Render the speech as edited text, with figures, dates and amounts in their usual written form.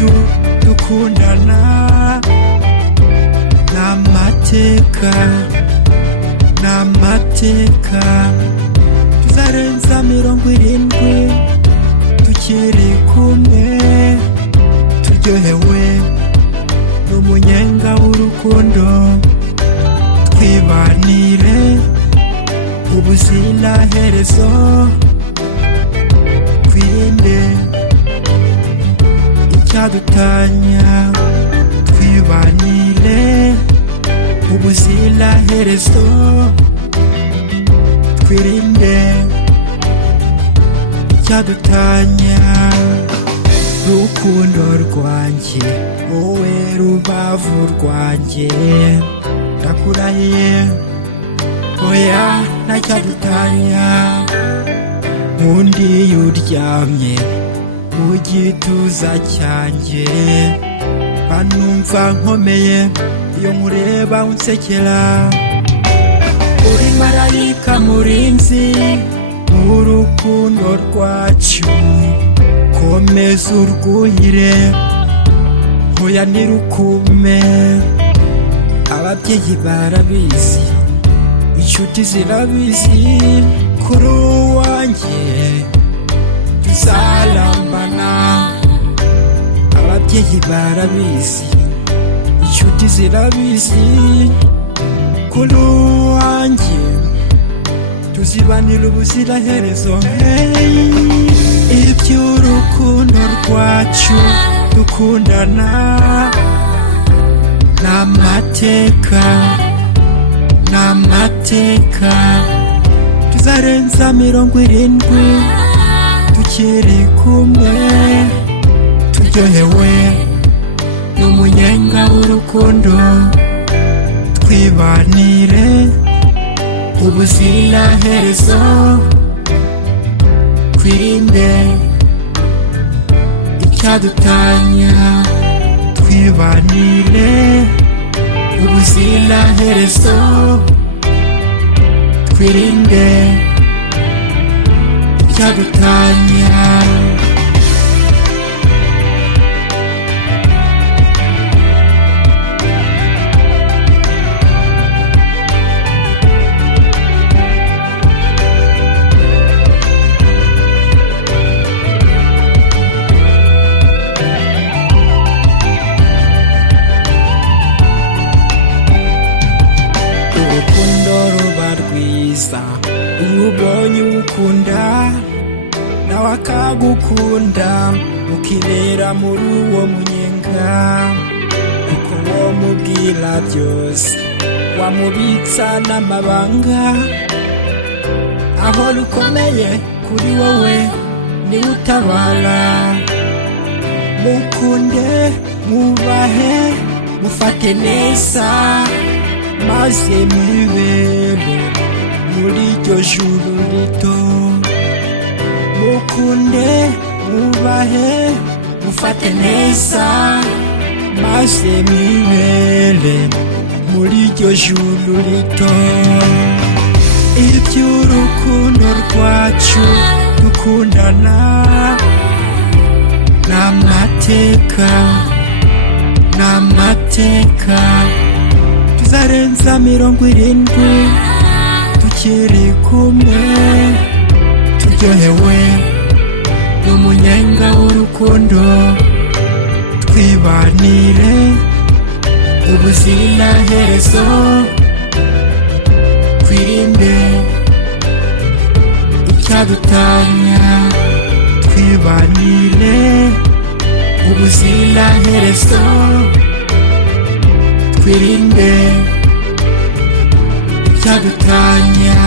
rwacu dukundana n'amateka tuzarenza 70 tukiri kumwe turyohewe n'umunyenga w'urukundo twibanire ubuziraherezo twirinde icyadutanya twibanire ubuziraherezo twirinde icyadutanya rukundo rwanjye wowe rubavu rwanjye ndakurahiye oya ntacyadutanya nkundi uryamye mu gituza cyanjye banumva nkomeye iyo nkureba unsekera uri marayika murinzi w'urukundo rwacu komeza urwuhire hoya ntirukume ababyeyi barabizi inshuti zirabizi kuri uwanjye tuzarambana ababyeyi barabizi inshuti zirabizi kuri uwanjye tuzibanira ubuziraherezo iby'urukundo rwacu dukundana n'amateka tuzarenza 70 tukiri kumwe turyohewe n'umunyenga w'urukundo twibanire ubuziraherezo twirinde icyadutanya twibanire ubuziraherezo twirinde icyadutanya iyo ubonye ukunda nawe akagukunda ukibera muri uwo munyenga kuko wo mubwira byose wamubitsa n'amabanga aho rukomeye kuri wowe niwe utabara mukunde mwubahe mufate neza maze mwibere muri iryo juru rito mukunde mwubahe mufate neza maze mwibere muri iryo juru rito iby'urukundo rwacu dukundana n'amateka tuzarenza 70 tukiri kumwe turyohewe n'umunyenga w'urukundo twibanire ubuziraherezo twirinde icyadutanya twibanire ubuziraherezo twirinde icyadutanya